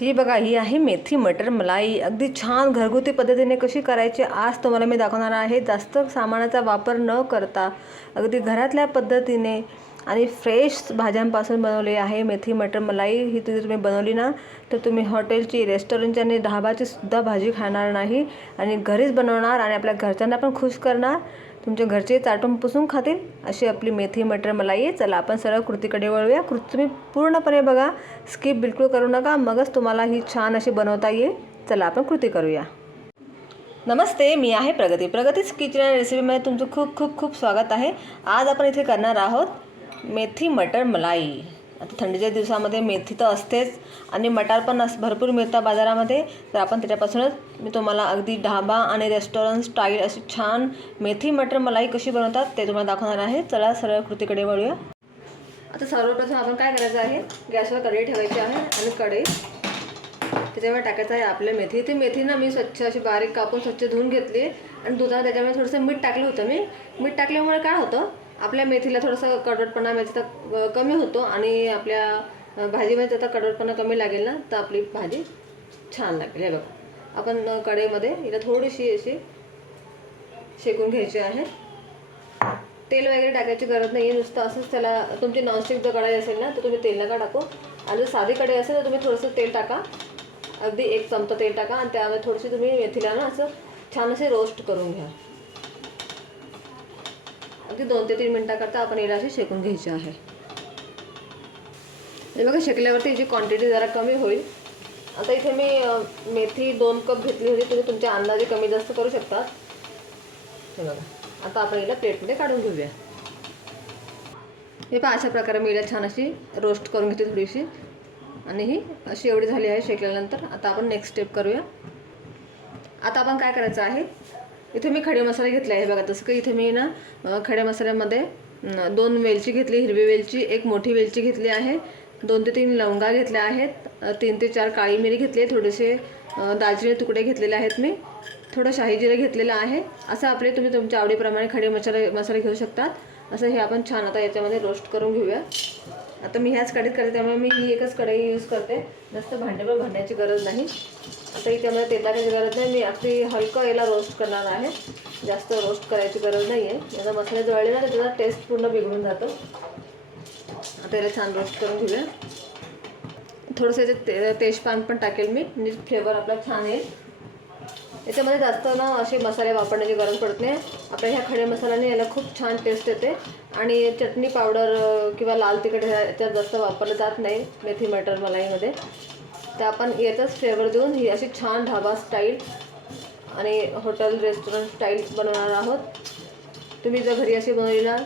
ही बघा ही आहे मेथी मटर मलाई. अगदी छान घरगुती पद्धतीने कशी करायची आज तुम्हाला मी दाखवणार आहे. जास्त सामानाचा वापर न करता अगदी घरातल्या पद्धतीने आणि फ्रेश भाज्यांपासून बनवली आहे मेथी मटर मलाई. ही तुझी तुम्ही बनवली ना तर तुम्ही हॉटेलची रेस्टॉरंटची आणि ढाबाची सुद्धा भाजी खाणार नाही. आणि घरीच बनवणार आणि आपल्या घरच्यांना पण खुश करणार. तुमच्या घरचे चाटून पुसून खातील अशी आपली मेथी मटर मलाई. आहे चला आपण सरळ कृतीकडे वळूया. कृती तुम्ही पूर्णपणे बघा. स्किप बिलकुल करू नका. मगच तुम्हाला ही छान अशी बनवता येईल. चला आपण कृती करूया. नमस्ते मी आहे प्रगती. प्रगतीच किचन रेसिपीमध्ये तुमचं खूप खूप खूप स्वागत आहे. आज आपण इथे करणार आहोत मेथी मटर मलाई. आता थंडीच्या दिवसामध्ये मेथी तर असतेच आणि मटार पण अस भरपूर मिळतात बाजारामध्ये. तर आपण त्याच्यापासूनच मी तुम्हाला अगदी ढाबा आणि रेस्टॉरंट स्टाईल अशी छान मेथी मटर मलाई कशी बनवतात ते तुम्हाला दाखवणार आहे. चला सरळ कृतीकडे वळूया. आता सर्वप्रथम आपण काय करायचं आहे? गॅसवर कढई ठेवायची आहे आणि कढई त्याच्यामुळे टाकायचं आहे आपल्या मेथी. ती मेथी ना मी स्वच्छ अशी बारीक कापून स्वच्छ धुवून घेतली आणि दुधाला त्याच्यामध्ये थोडंसं मीठ टाकलं होतं मी. मीठ टाकल्यामुळे काय होतं? आपल्या मेथीला थोडंसं कडवटपणा मेथीचा कमी होतो आणि आपल्या भाजीमध्ये त्याचा कडवटपणा कमी लागेल ना तर आपली भाजी छान लागेल. हे बघा. आपण कढईमध्ये हिला थोडीशी अशी शेकून घ्यायची आहे. तेल वगैरे टाकायची गरज नाही आहे नुसतं असंच त्याला तुमची नॉनस्टिक जर कढाई असेल ना तर तुम्ही तेल नका टाकू. आणि जर साधी कढाई असेल तर तुम्ही थोडंसं तेल टाका. अगदी एक चमचा तेल टाका आणि त्यामध्ये थोडीशी तुम्ही मेथीला ना असं छान असे रोस्ट करून घ्या. अगदी दोन ते तीन मिनटाकरता आपण याला अशी शेकून घ्यायची आहे. हे बघा शेकल्यावरती याची क्वांटिटी जरा कमी होईल. आता इथे मी मेथी दोन कप घेतली होती तुम्ही तुमच्या अंदाजे कमी जास्त करू शकता. हे बघा आता आपण याला प्लेटमध्ये काढून घेऊया. हे पहा अशा प्रकारे मी याला छान अशी रोस्ट करून घेते थोडीशी. आणि ही अशी एवढी झाली आहे शेकल्यानंतर. आता आपण नेक्स्ट स्टेप करूया. आता आपण काय करायचं आहे? इथे मी खडे मसाला घेतला आहे बघा. तसं की इथे मी ना खड्या मसाल्यामध्ये दोन वेलची घेतली हिरवी वेलची एक मोठी वेलची घेतली आहे. दोन ते तीन लवंगा घेतल्या आहेत. तीन ते चार काळी मिरी घेतली आहे. थोडेसे दालचिनी तुकडे घेतलेले आहेत मी. थोडं शाही जिरे घेतलेलं आहे. असं आपले तुम्ही तुमच्या आवडीप्रमाणे खडे मसाले मसाले घेऊ शकतात. असं हे आपण छान आता याच्यामध्ये रोस्ट करून घेऊया. आता मी ह्याच कढईत करते त्यामुळे मी ही एकच कढई यूज करते. जास्त भांडेवर भांडण्याची गरज नाही. आता ही त्यामुळे तेलाची गरज नाही. मी अगदी हलकं याला रोस्ट करणार आहे. जास्त रोस्ट करायची गरज नाही आहे याचा मसाले जळले ना तर त्याचा टेस्ट पूर्ण बिघडून जातो. आता याला छान रोस्ट करून घेऊया. थोडंसं याच्यात ते तेजपान पण टाकेल मी. म्हणजे फ्लेवर आपला छान येईल. याच्यामध्ये जास्त ना असे मसाले वापरण्याची गरज पडत नाही. आपल्या ह्या खडे मसाल्याने याला खूप छान टेस्ट येते. आणि चटणी पावडर किंवा लाल तिखट ह्या- याच्यात जास्त वापरलं जात नाही मेथी मटर मलाईमध्ये. तर आपण याचाच फ्लेवर देऊन ही अशी छान ढाबा स्टाईल आणि हॉटेल रेस्टॉरंट स्टाईल बनवणार आहोत. तुम्ही जर घरी अशी बनवली ना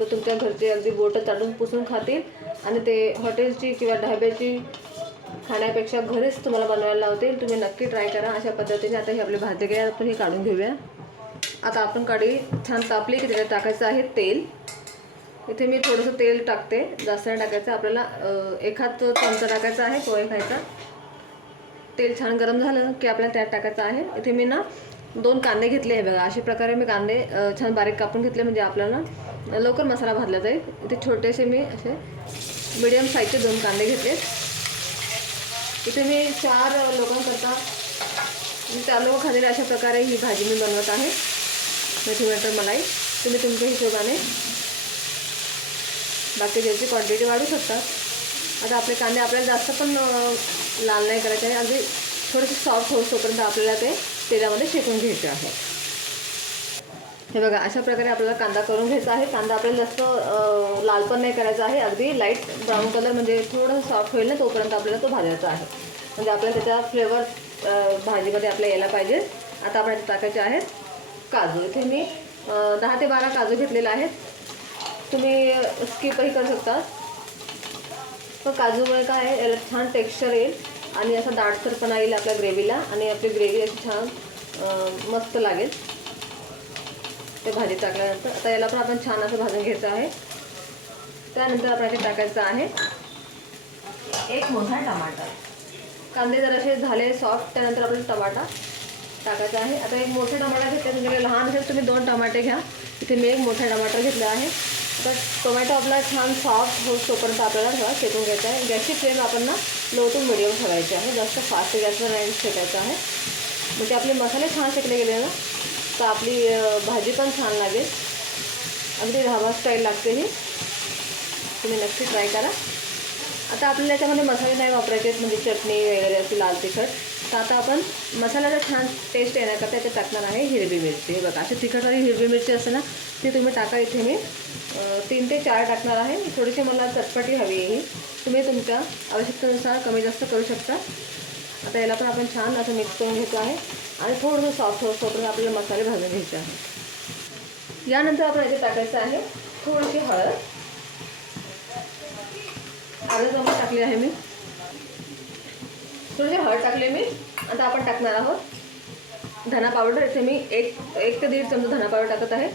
तर तुमच्या घरचे अगदी बोटं चाटून पुसून खातील. आणि ते हॉटेलची किंवा ढाब्याची खाण्यापेक्षा घरीच तुम्हाला बनवायला लावतील. तुम्ही नक्की ट्राय करा अशा पद्धतीने. आता हे आपले भाजी गेली आपण हे काढून घेऊया. आता आपण काढी छान तापली की त्याच्यात टाकायचं आहे तेल. इथे मी थोडंसं तेल टाकते. जास्त नाही टाकायचं. आपल्याला एखाद चमचा टाकायचा आहे पोहे खायचा. तेल छान गरम झालं की आपल्याला त्यात टाकायचं आहे. इथे मी ना दोन कांदे घेतले आहे बघा. अशा प्रकारे मी कांदे छान बारीक कापून घेतले म्हणजे आपल्याला लवकर मसाला भाजला जाईल. इथे छोटेसे मी असे मिडियम साईजचे दोन कांदे घेतले इथे मी चार लोकांकरता मी चार लोक खातील अशा प्रकारे ही भाजी मी बनवत आहे. मेथी मटर मलाई. तुम्ही तुमच्या हिशोबाने बाकी ज्याची क्वांटिटी वाढू शकतात. आता आपले कांदे आपल्याला जास्त पण लाल नाही करायचे आहे. अगदी थोडेसे सॉफ्ट होईपर्यंत आपल्याला ते तेलामध्ये शेकून घ्यायचे आहे. हे बघा अशा प्रकारे आपल्याला कांदा करून घ्यायचा आहे. कांदा आपल्याला जास्त लाल पण नाही करायचा आहे. अगदी लाइट ब्राऊन कलर म्हणजे थोडं सॉफ्ट होईल ना तोपर्यंत आपल्याला तो भाजायचा आहे. म्हणजे आपल्याला त्याचा फ्लेवर भाजीमध्ये आपल्या यायला पाहिजे. आता आपण टाकायचे आहेत काजू. इथे मी दहा ते बारा काजू घेतलेले आहेत. तुम्ही स्किपही करू शकता. पण काजूमुळे काय आहे याला छान टेक्स्चर येईल. आणि असा दाटसरपणा येईल आपल्या ग्रेव्हीला आणि आपली ग्रेव्ही अशी छान मस्त लागेल. ते भाजी टाकल्यानंतर आता याला पण आपण छान असं भाजून घ्यायचं आहे. त्यानंतर आपण इथे टाकायचं आहे. एक मोठा टमाटर कांदे झाले सॉफ्ट त्यानंतर आपल्याला टमाटा टाकायचा आहे. आता एक मोठे टमाटा घेतले तुमच्याकडे लहान असेल तुम्ही दोन टमाटे घ्या. इथे मी एक मोठा टमाटर घेतला आहे. तर टोमॅटो आपला छान सॉफ्ट होत तोपर्यंत आपल्याला थोडा शेकून घ्यायचा आहे. गॅसची फ्लेम आपण ना लो टू मिडियम ठेवायची आहे. जास्त फास्ट गॅसवर नाही शेकायचं आहे. म्हणजे आपले मसाले छान शेकले गेले ना. तर आपली भाजी पण छान लागेल. अगदी धाबा स्टाईल लागते ही. तुम्ही नक्की ट्राय करा. आता आपल्याला याच्यामध्ये मसाले नाही वापरायचे आहेत म्हणजे चटणी वगैरे अशी लाल तिखट. तर आता आपण मसाल्याचा छान टेस्ट येण्याकरता याच्यात टाकणार आहे हिरवी मिरची. हे बघा अशी तिखटवाली हिरवी मिरची असते ना ती तुम्ही टाका इथे मी. तीन ते चार टाकणार आहे. थोडीशी मला चटपटी हवी आहे ही. तुम्ही तुमच्या आवश्यकतेनुसार कमी जास्त करू शकता. आता याला पण आपण छान असं मिक्स करून घेतो आहे आणि थोडंसं सॉफ्ट होत तोपर्यंत आपल्याला मसाले भाजून घ्यायचे आहे यानंतर आपण याच्यात टाकायचं आहे थोडीशी हळद. अर्धा चमच टाकली आहे मी. थोडीशी हळद टाकली मी. आता आपण टाकणार आहोत धना पावडर इथे मी एक एक ते दीड चमचा धना पावडर टाकत आहे.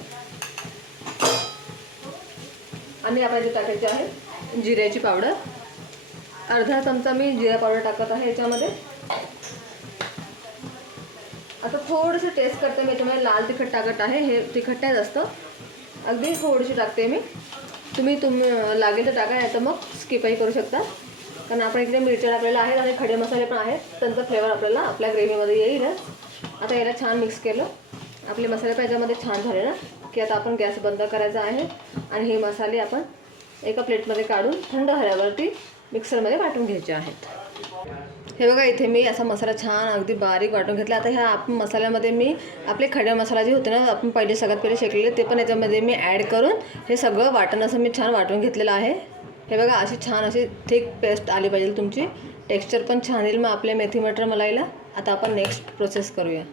आणि आपण इथे टाकायचे आहे जिऱ्याची पावडर अर्धा चमचा मी जिरा पावडर टाकत आहे याच्यामध्ये. आता थोडंसं टेस्ट करते मी. याच्यामध्ये लाल तिखट टाकत आहे. हे तिखट नाही जास्त अगदी थोडीशी टाकते मी. तुम्ही तुम्ही लागेल तर टाका नाही तर मग स्किपही करू शकता. कारण आपण इकडे मिरच्या टाकलेल्या आहेत आणि खडे मसाले पण आहेत. त्यांचा फ्लेवर आपल्याला आपल्या ग्रेव्हीमध्ये येईलच आता याला छान मिक्स केलं. आपले मसाले पाहिजेमध्ये छान झाले ना. की आता आपण गॅस बंद करायचा आहे. आणि हे मसाले आपण एका प्लेटमध्ये काढून थंड झाल्यावरती मिक्सरमध्ये वाटून घ्यायचे आहेत. हे बघा इथे मी असा मसाला छान अगदी बारीक वाटून घेतला. आता ह्या आपण मसाल्यामध्ये मी आपले खडे मसाला जे होते ना आपण पहिले सगळ्यात पहिले शेकलेले ते पण याच्यामध्ये मी ॲड करून हे सगळं वाटण असं मी छान वाटून घेतलेलं आहे. हे बघा अशी छान अशी थिक पेस्ट आली पाहिजे तुमची. टेक्स्चर पण छान येईल मग आपल्या मेथी मटर मलाईला. आता आपण नेक्स्ट प्रोसेस करूया.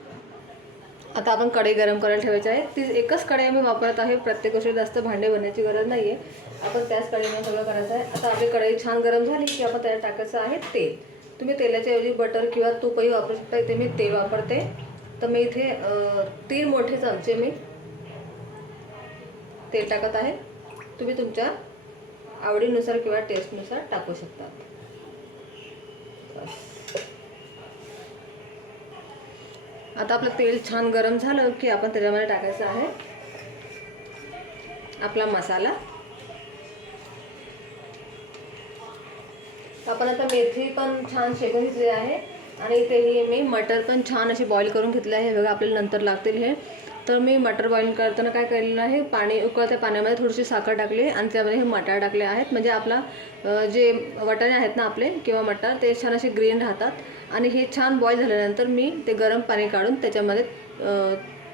आता आपण कढई गरम करायला ठेवायची आहे. ती एकच कढई मी वापरत आहे. प्रत्येक गोष्टी जास्त भांडे भरण्याची गरज नाही आहे आपण त्याच कढईनं सगळं करायचं आहे. आता आपली कढई छान गरम झाली की आपण त्याला टाकायचं आहे तेल. तुम्ही तेलाच्या ऐवजी बटर किंवा तूपही वापरू शकता. इथे मी तेल वापरते. तर मी इथे तीन मोठे चमचे मी तेल टाकत आहे. तुम्ही तुमच्या आवडीनुसार किंवा टेस्टनुसार टाकू शकता आता आपलं तेल छान गरम झालं की आपण त्याच्यामध्ये टाकायचं आहे आपला मसाला. आपण आता मेथी पण छान शेकून घेतली आहे. आणि इथे मी मटर पण छान असे बॉईल करून घेतले आहे. बघा आपल्याला नंतर लागतील हे. तर मी मटर बॉईल करताना काय केलेलं आहे पाणी उकळत्या पाण्यामध्ये थोडीशी साखर टाकली आणि त्यामध्ये हे मटार टाकले आहेत. म्हणजे आपला जे वटाणे आहेत ना आपले किंवा मटार ते छान असे ग्रीन राहतात. आणि हे छान बॉईल झाल्यानंतर मी ते गरम पाणी काढून त्याच्यामध्ये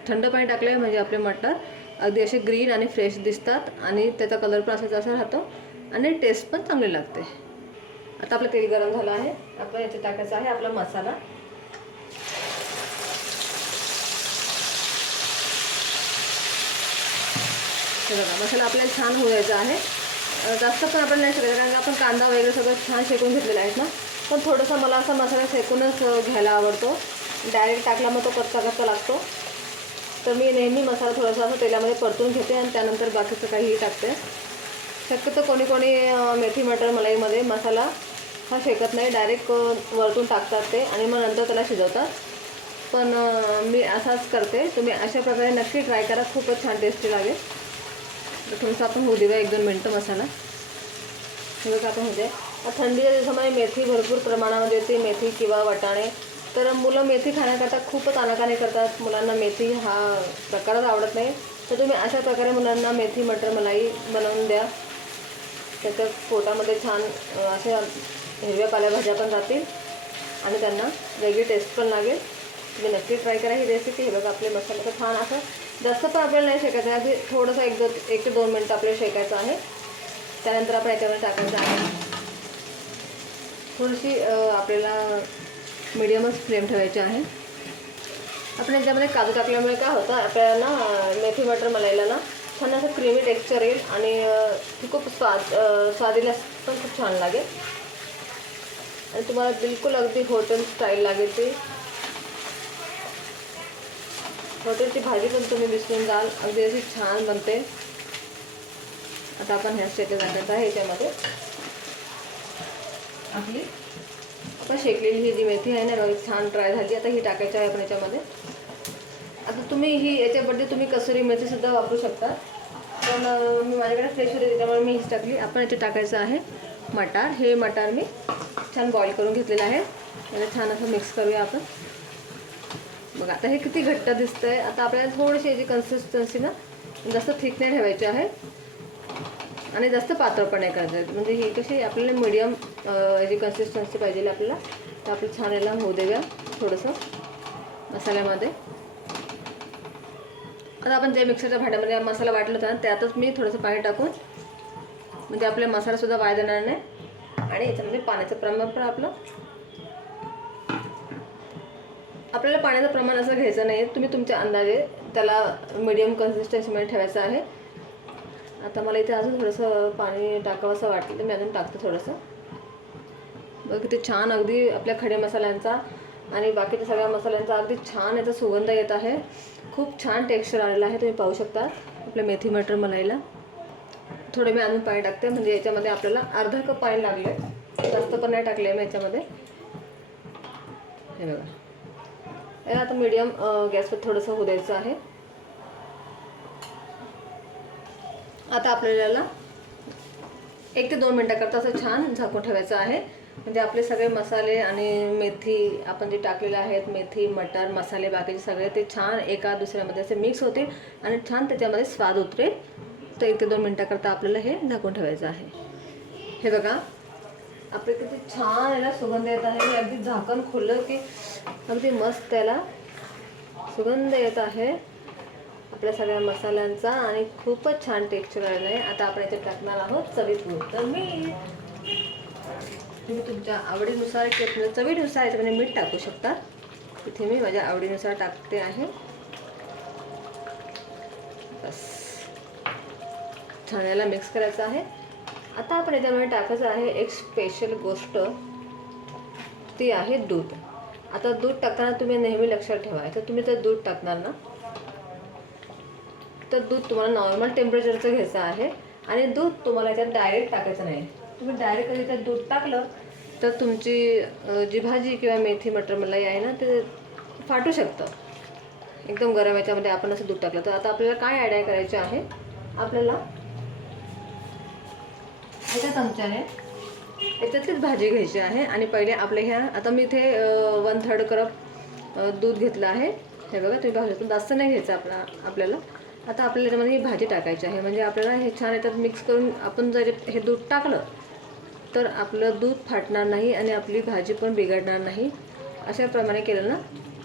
थंड पाणी टाकले म्हणजे आपले मटार अगदी असे ग्रीन आणि फ्रेश दिसतात. आणि त्याचा कलर पण असा असा राहतो. आणि टेस्ट पण चांगली लागते. आता आपलं तेल गरम झालं आहे. आपण याच्यात टाकायचा आहे आपला मसाला. बघा मसाला आपल्याला छान होऊ द्यायचा आहे. जास्त पण आपण नाही शिकायचं कारण का आपण कांदा वगैरे सगळं छान शेकून घेतलेला आहे ना. पण थोडंसं मला असा मसाला शेकूनच घ्यायला आवडतो. डायरेक्ट टाकला मग तो कच्चा कच्चा लागतो. तर मी नेहमी मसाला थोडासा असं तेलामध्ये परतून घेते आणि त्यानंतर बाकीचं काहीही टाकते. शक्यतो कोणी कोणी मेथी मटर मलाईमध्ये मसाला हा शेकत नाही. डायरेक्ट वरतून टाकतात ते आणि मग नंतर त्याला शिजवतात. पण मी असाच करते. तुम्ही अशा प्रकारे नक्की ट्राय करा. खूपच छान टेस्टी लागेल. तर थोडंसं आपण होऊ देऊया एक दोन मिनटं मसाला. हे आपण आपण द्या थंडीच्या दिवसामध्ये मेथी भरपूर प्रमाणामध्ये येते. मेथी किंवा वाटाणे. तर मुलं मेथी खाण्याकरता खूपच आनाकानी करतात. मुलांना मेथी हा प्रकारच आवडत नाही. तर तुम्ही अशा प्रकारे मुलांना मेथी मटर मलाई बनवून द्या. त्याच्या पोटामध्ये छान अशा हिरव्या पालेभाज्या पण जातील आणि त्यांना वेगळी टेस्ट पण लागेल. तुम्ही नक्की ट्राय करा ही रेसिपी हे बघा आपले मसाले तर छान असं जास्त पण आपल्याला नाही शेकायचं. आहे अगदी थोडंसं एक दोन एक ते दोन मिनटं आपल्याला शेकायचं आहे. त्यानंतर आपण याच्यामध्ये टाकायचं आहे. थोडीशी आपल्याला मिडियमच फ्लेम ठेवायची आहे. आपण याच्यामध्ये काजू टाकल्यामुळे काय होतं आपल्याला ना मेथी मटर मलाईला ना छान असं क्रीमी टेक्स्चर येईल आणि ती खूप स्वाद स्वादिला पण खूप छान लागेल. आणि तुम्हाला बिलकुल अगदी हॉटेल स्टाईल लागेल ती. हॉटेलची भाजी पण तुम्ही विसरून जाल. अगदी अशी छान बनते. आता आपण ह्या स्टेटला टाकायचं आहे याच्यामध्ये. आपली. आपण शेकलेली ही जी मेथी आहे ना छान ड्राय झाली. आता ही टाकायची आहे आपण याच्यामध्ये. आता तुम्ही ही याच्याबद्दल तुम्ही कसुरी मेथीसुद्धा वापरू शकता. पण मी माझ्याकडे फ्रेश होते त्यामुळे मी हीच टाकली. आपण याच्यात टाकायचं आहे मटार. हे मटार मी छान बॉईल करून घेतलेलं आहे. याला छान असं मिक्स करूया आपण. बघा आता हे किती घट्ट दिसतंय. आता आपल्याला थोडीशी याची कन्सिस्टन्सी ना जास्त थिक नाही ठेवायची आहे. आणि जास्त पातळ पण नाही करायचं म्हणजे ही कशी आपल्याला मीडियम याची कन्सिस्टन्सी पाहिजे आपल्याला. तर आपलं छान याला होऊ देऊया थोडंसं मसाल्यामध्ये. आता आपण जे मिक्सरच्या भांड्यामध्ये मसाला वाटला होता ना त्यातच मी थोडंसं पाणी टाकून म्हणजे आपले मसालासुद्धा वाया देणार नाही. आणि याच्यामध्ये पाण्याचं प्रमाण पण आपलं आपल्याला पाण्याचं प्रमाण असं घ्यायचं नाही तुम्ही तुमच्या अंदाजे त्याला मिडियम कन्सिस्टन्सीमध्ये ठेवायचं आहे. आता मला इथे अजून थोडंसं पाणी टाकावं असं वाटलं मी अजून टाकते थोडंसं. बघ किती छान अगदी आपल्या खडे मसाल्यांचा आणि बाकीच्या सगळ्या मसाल्यांचा अगदी छान याचा सुगंध येत आहे. खूप छान टेक्स्चर आलेलं आहे तुम्ही पाहू शकता. आपल्या मेथी मटर मलाईला. थोडं मी अजून पाणी टाकते म्हणजे याच्यामध्ये आपल्याला अर्धा कप पाणी लागलं जास्त पण नाही टाकले मी याच्यामध्ये. हे बघा. याला आता मीडियम गॅसवर थोडंसं होऊ द्यायचं आहे. आता आपल्याला एक ते दोन मिनटाकरता असं छान झाकून ठेवायचं आहे. म्हणजे आपले सगळे मसाले आणि मेथी आपण जे टाकलेले आहेत मेथी मटर मसाले बाकीचे सगळे ते छान एका दुसऱ्यामध्ये असे मिक्स होतील आणि छान त्याच्यामध्ये स्वाद उतरेल. तर एक ते दोन मिनटाकरता आपल्याला हे झाकून ठेवायचं आहे. हे बघा आपले किती छान याला सुगंध येत आहे. अगदी झाकण खुललं की अगदी मस्त त्याला सुगंध येत आहे. आपल्या सगळ्या मसाल्यांचा आणि खूपच छान टेक्स्चर आलेलं आहे. आता आपण याच्यात टाकणार आहोत चवीपुरतं मीठ. तुम्ही तुमच्या आवडीनुसार किंवा तुमच्या चवीनुसार याच्यामध्ये मीठ टाकू शकता. इथे मी माझ्या आवडीनुसार टाकते आहे. बस. छान याला मिक्स करायचं आहे. आता आपण याच्यामध्ये टाकायचं आहे एक स्पेशल गोष्ट. ती आहे दूध. आता दूध टाकताना तुम्ही नेहमी लक्षात ठेवा. तर तुम्ही तर दूध टाकणार ना तर दूध तुम्हाला नॉर्मल टेम्परेचरचं घ्यायचं आहे. आणि दूध तुम्हाला याच्यात डायरेक्ट टाकायचं नाही. तुम्ही डायरेक्ट कधी त्यात दूध टाकलं तर तुमची जी भाजी किंवा मेथी मटर मलाई आहे ना ते फाटू शकतं. एकदम गरम याच्यामध्ये आपण असं दूध टाकलं. तर आता आपल्याला काय ॲड करायचे आहे? आपल्याला एका चमच्याने याच्यातलीच भाजी घ्यायची आहे. आणि पहिले आपल्या ह्या आता मी इथे वन थर्ड कप दूध घेतलं आहे. हे बघा तुम्ही पाहू शकता. जास्त नाही घ्यायचं आपला आपल्याला. आता आपल्याला याच्यामध्ये ही भाजी टाकायची आहे. म्हणजे आपल्याला हे छान याच्यात मिक्स करून आपण जर हे दूध टाकलं तर आपलं दूध फाटणार नाही आणि आपली भाजी पण बिघडणार नाही. अशाप्रमाणे केलं ना?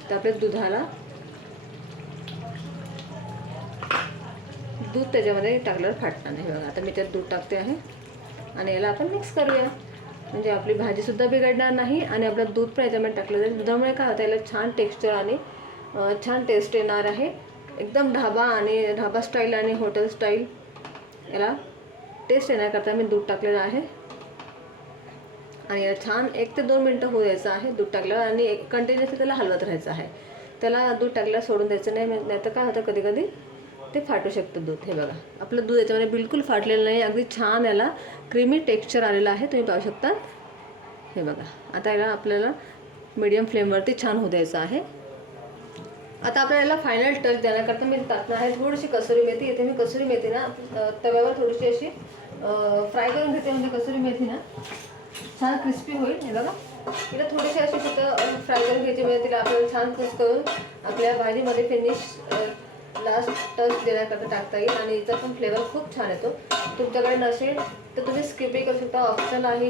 तर आपल्या दुधाला दूध त्याच्यामध्ये टाकल्यावर फाटणार नाही बघा. आता मी त्यात दूध टाकते आहे. आणि याला आपण मिक्स करूया. म्हणजे आपली भाजीसुद्धा बिघडणार नाही आणि आपलं दूध पण याच्यामध्ये टाकलं जाईल. दुधामुळे काय होतं? याला छान टेक्स्चर आणि छान टेस्ट येणार आहे. एकदम ढाबा आणि ढाबा स्टाईल आणि हॉटेल स्टाईल याला टेस्ट येण्याकरता मी दूध टाकलेलं आहे. आणि याला छान एक ते दोन मिनटं होऊ द्यायचं आहे दूध टाकल्यावर आणि एक कंटिन्युअसली त्याला हलवत राहायचं आहे. त्याला दूध टाकल्यावर सोडून द्यायचं नाही म्हणजे नाही तर काय होतं कधी कधी ते फाटू शकतं दूध हे बघा. आपलं दूध याच्यामध्ये बिलकुल फाटलेलं नाही अगदी छान याला क्रीमी टेक्स्चर आलेलं आहे तुम्ही पाहू शकता. हे बघा आता याला आपल्याला मीडियम फ्लेमवरती छान होऊ द्यायचं आहे. आता आपल्याला याला फायनल टच देण्याकरता मी टाकणार आहे थोडीशी कसुरी मेथी येते मी कसुरी मेथी ना तव्यावर थोडीशी अशी फ्राय करून घेते म्हणजे कसुरी मेथी ना. छान क्रिस्पी होईल हे बघा. तिला थोडीशी अशी फक्त फ्राय करून घ्यायची म्हणजे तिला आपल्याला छान कुस करून आपल्या भाजीमध्ये फिनिश लास्ट टच देण्याकरता टाकता येईल आणि याचा पण फ्लेवर खूप छान येतो. तुमच्याकडे नसेल तर तुम्ही स्किपही करू शकता. ऑप्शन आहे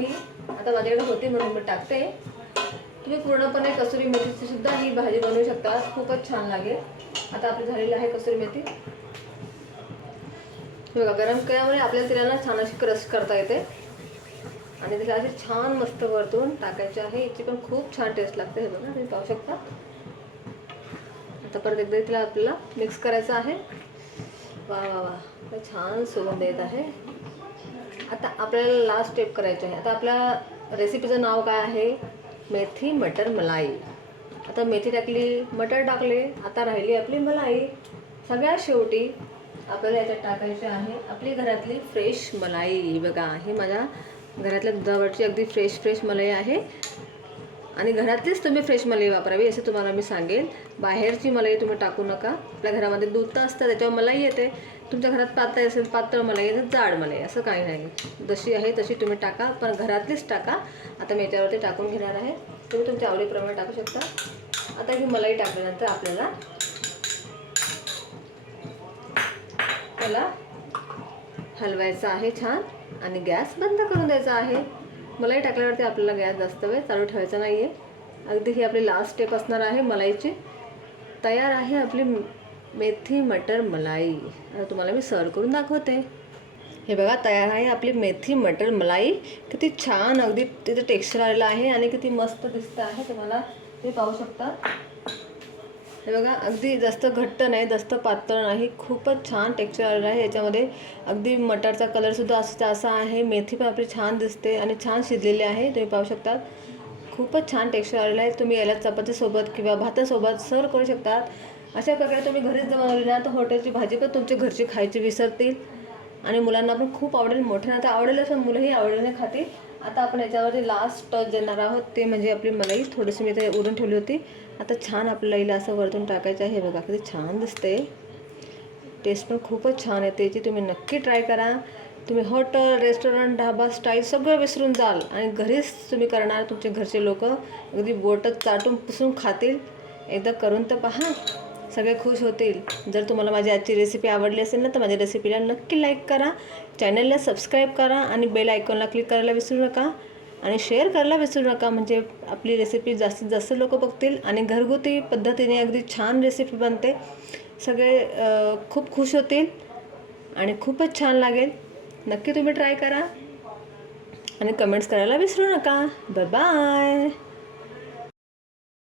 आता माझ्याकडे होती म्हणून मी टाकते. तुम्ही पूर्णपणे कसुरी मेथीची सुद्धा ही भाजी बनवू शकता. खूपच छान लागेल. आता आपली झालेली आहे कसुरी मेथी. बघा गरम केल्यामुळे आपल्याला तिला ना छान अशी क्रश करता येते. आणि त्याला असे छान मस्त वरतून टाकायचे आहे. याची पण खूप छान टेस्ट लागते हे बघा तुम्ही पाहू शकता. आता परत एकदा तिला आपल्याला मिक्स करायचं आहे. वा वा वा. छान सुगंध येत आहे. आता आपल्याला लास्ट स्टेप करायची आहे. आता आपल्या रेसिपीचं नाव काय आहे? मेथी मटर मलाई. आता मेथी टाकली मटर टाकले आता राहिली आपली मलाई. सगळ्यात शेवटी आपल्याला याच्यात टाकायची आहे आपली घरातली फ्रेश मलाई. बघा ही माझ्या घरातल्या दुधावरची अगदी फ्रेश फ्रेश मलाई आहे. आणि घरातलीच तुम्ही फ्रेश मलाई वापरावी असं तुम्हाला मी सांगेन. बाहेरची मलाई तुम्ही टाकू नका. आपल्या घरामध्ये दूध तर असतं त्याच्यावर मलाई येते. तुमच्या घरात पातळ असेल पातळ मलाई येते जाड मलाई असं काही नाही. जशी आहे तशी तुम्ही टाका पण घरातलीच टाका. आता मी याच्यावरती टाकून घेणार आहे. तुम्ही तुमच्या आवडीप्रमाणे टाकू शकता. आता ही मलाई टाकल्यानंतर आपल्याला त्याला हलवायचं आहे छान आणि गॅस बंद करून द्यायचा आहे. मलाई टाकल्यावरती आपल्याला गॅस जास्त वेळ चालू ठेवायचा नाही आहे अगदी ही आपली लास्ट स्टेप असणार आहे मलाईची. तयार आहे आपली मेथी मटर मलाई. आता तुम्हाला मी सर्व करून दाखवते. हे बघा तयार आहे आपली मेथी मटर मलाई. किती छान अगदी तिथे टेक्स्चर आलेलं आहे आणि किती मस्त दिसतं आहे. तुम्हाला ते पाहू शकता. हे बघा अगदी जास्त घट्ट नाही जास्त पातळ नाही खूपच छान टेक्स्चर आलेलं आहे. याच्यामध्ये अगदी मटारचा कलरसुद्धा असं असा आहे. मेथी पण आपली छान दिसते आणि छान शिजलेली आहे. तुम्ही पाहू शकता खूपच छान टेक्स्चर आलेलं आहे. तुम्ही याला चपातीसोबत किंवा भातासोबत सर्व करू शकतात. अशा प्रकारे तुम्ही घरीच बनवली ना तर हॉटेलची भाजी पण तुमची घरची खायची विसरतील. आणि मुलांना पण खूप आवडेल. मोठ्यांना तर आवडेल असं मुलंही आवडीने खातील आता आपण याच्यावरती लास्ट टच देणार आहोत. ते म्हणजे आपली मलाई. थोडीशी मी ते उरून ठेवली होती. आता छान आपल्याला हिला असं वरतून टाकायचं आहे. हे बघा किती छान दिसते टेस्ट पण खूपच छान येते. याची तुम्ही नक्की ट्राय करा. तुम्ही हॉटेल रेस्टॉरंट ढाबा स्टाईल सगळं विसरून जाल. आणि घरीच तुम्ही करणार तुमचे घरचे लोक अगदी बोटं चाटून पुसून खातील. एकदा करून तर पहा. सगळे खुश होतील. जर तुम्हाला माझी आजची रेसिपी आवडली असेल ना तर माझ्या रेसिपीला नक्की लाईक करा. चॅनलला सबस्क्राईब करा आणि बेल आयकॉनला क्लिक करायला विसरू नका. आणि शेअर करायला विसरू नका. म्हणजे आपली रेसिपी जास्तीत जास्त लोक बघतील आणि घरगुती पद्धतीने अगदी छान रेसिपी बनते. सगळे खूप खुश होतील आणि खूपच छान लागेल. नक्की तुम्ही ट्राय करा आणि कमेंट्स करायला विसरू नका. बाय